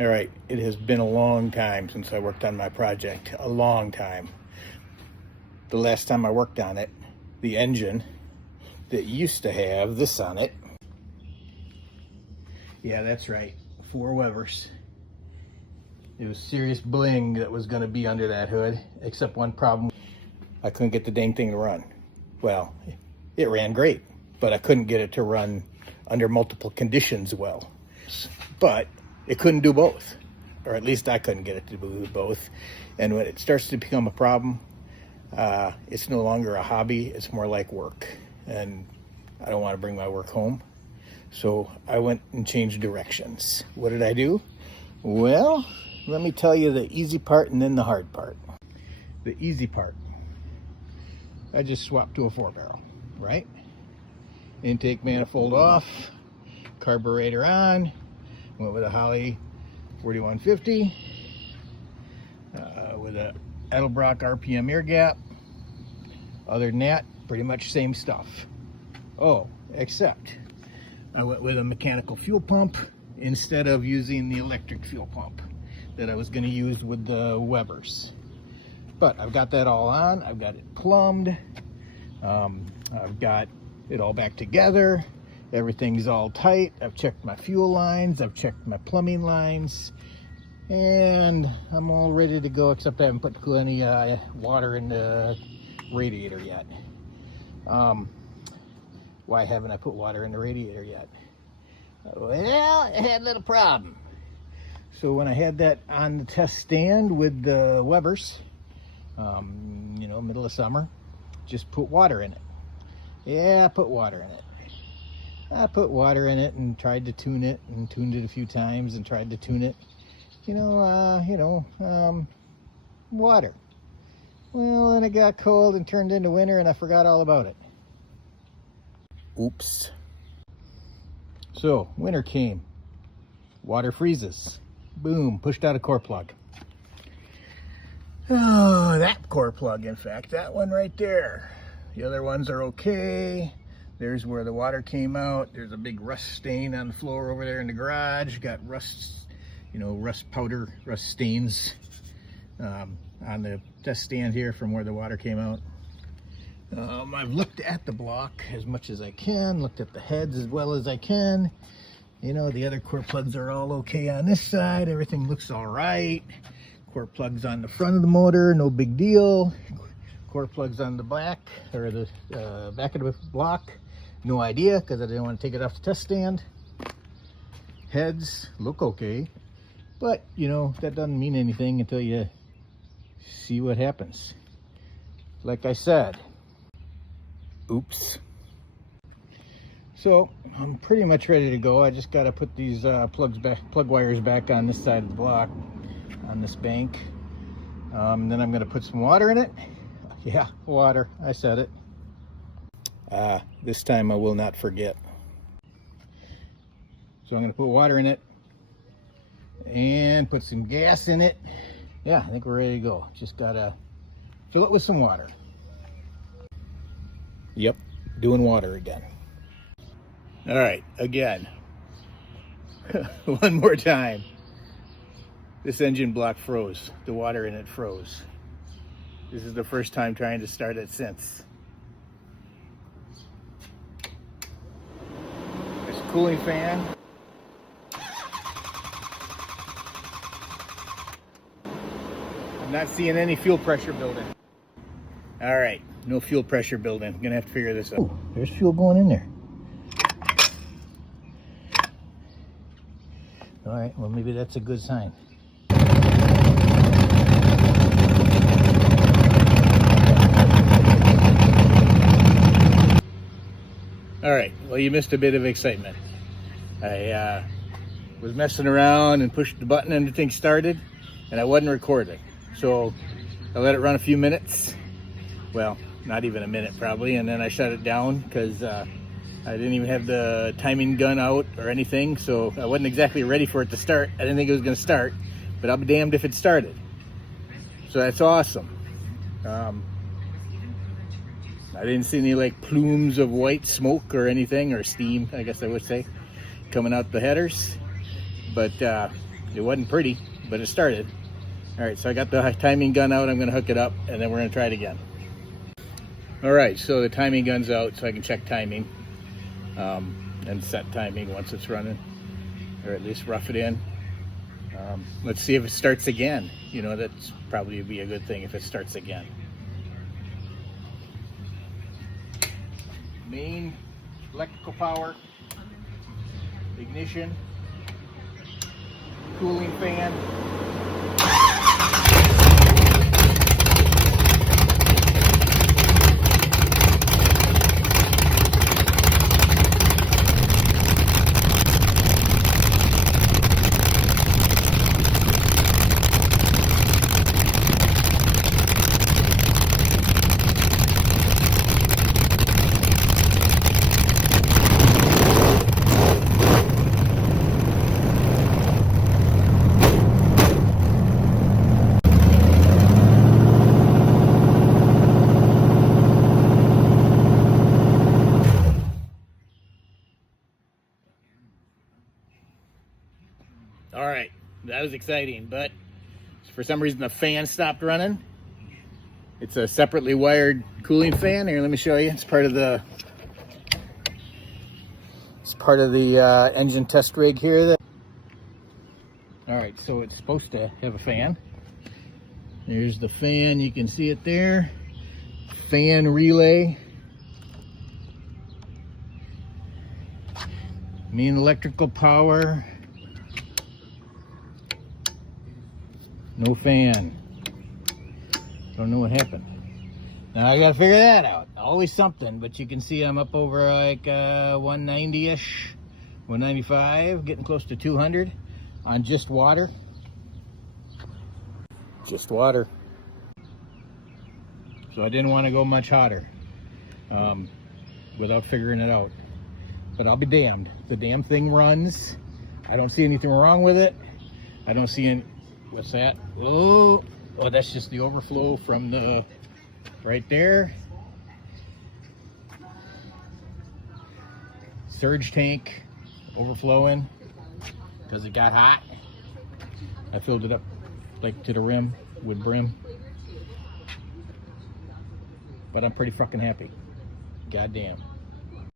All right, it has been a long time since I worked on my project, a long time. The last time I worked on it, the engine that used to have this on it, yeah, that's right, 4 Webers. It was serious bling that was going to be under that hood, except one problem. I couldn't get the dang thing to run. Well, it ran great, but I couldn't get it to run under multiple conditions well. But it couldn't do both, or at least I couldn't get it to do both. And when it starts to become a problem, it's no longer a hobby, it's more like work. And I don't want to bring my work home. So I went and changed directions. What did I do? Well, let me tell you the easy part and then the hard part. The easy part, I just swapped to a 4-barrel, right? Intake manifold off, carburetor on, went with a Holley 4150 with a Edelbrock RPM air gap. Other than that, pretty much same stuff. Oh, except I went with a mechanical fuel pump instead of using the electric fuel pump that I was going to use with the Webers. But I've got that all on. I've got it plumbed. I've got it all back together. Everything's all tight. I've checked my fuel lines. I've checked my plumbing lines. And I'm all ready to go, except I haven't put any water in the radiator yet. Why haven't I put water in the radiator yet? Well, it had a little problem. So when I had that on the test stand with the Webers, middle of summer, just put water in it. Yeah, I put water in it. I put water in it and tried to tune it and tuned it a few times and tried to tune it. Water. Well, then it got cold and turned into winter and I forgot all about it. Oops. So, winter came. Water freezes. Boom, pushed out a core plug. Oh, that core plug, in fact, that one right there. The other ones are okay. There's where the water came out. There's a big rust stain on the floor over there in the garage. Got rust, rust powder, rust stains on the test stand here from where the water came out. I've looked at the block as much as I can, looked at the heads as well as I can. The other core plugs are all okay on this side. Everything looks all right. Core plugs on the front of the motor, no big deal. Core plugs on the back, or the back of the block, no idea, because I didn't want to take it off the test stand. Heads look okay, but that doesn't mean anything until you see what happens. Like I said, oops. So I'm pretty much ready to go. I just got to put these plug wires back on this side of the block, on this bank. Then I'm going to put some water in it. Yeah, water. I said it. This time I will not forget. So I'm going to put water in it and put some gas in it. Yeah, I think we're ready to go. Just got to fill it with some water. Yep, doing water again. All right, again. One more time. This engine block froze. The water in it froze. This is the first time trying to start it since. There's a cooling fan. I'm not seeing any fuel pressure building. All right, no fuel pressure building. I'm gonna have to figure this out. Oh, there's fuel going in there. All right, well, maybe that's a good sign. All right, well, you missed a bit of excitement. I was messing around and pushed the button and the thing started, and I wasn't recording. So I let it run a few minutes. Well, not even a minute probably, and then I shut it down because I didn't even have the timing gun out or anything, so I wasn't exactly ready for it to start. I didn't think it was going to start, but I'll be damned if it started. So that's awesome. I didn't see any like plumes of white smoke or anything, or steam, I guess I would say, coming out the headers. But It wasn't pretty, but it started. All right, so I got the timing gun out. I'm gonna hook it up and then we're gonna try it again. All right, so the timing gun's out so I can check timing and set timing once it's running, or at least rough it in. Let's see if it starts again. You know, that's probably be a good thing if it starts again. Main electrical power, ignition, cooling fan. All right, that was exciting, but for some reason the fan stopped running. It's a separately wired cooling fan. Here, let me show you. It's part of the engine test rig here. All right, so it's supposed to have a fan. There's the fan, you can see it there. Fan relay. Main electrical power. No fan. Don't know what happened. Now I gotta figure that out. Always something, but you can see I'm up over like 190-ish, 195, getting close to 200 on just water. Just water. So I didn't want to go much hotter without figuring it out. But I'll be damned. The damn thing runs. I don't see anything wrong with it. I don't see any. What's that? Oh, that's just the overflow from the right there. Surge tank overflowing because it got hot. I filled it up like to the rim with brim. But I'm pretty fucking happy. Goddamn.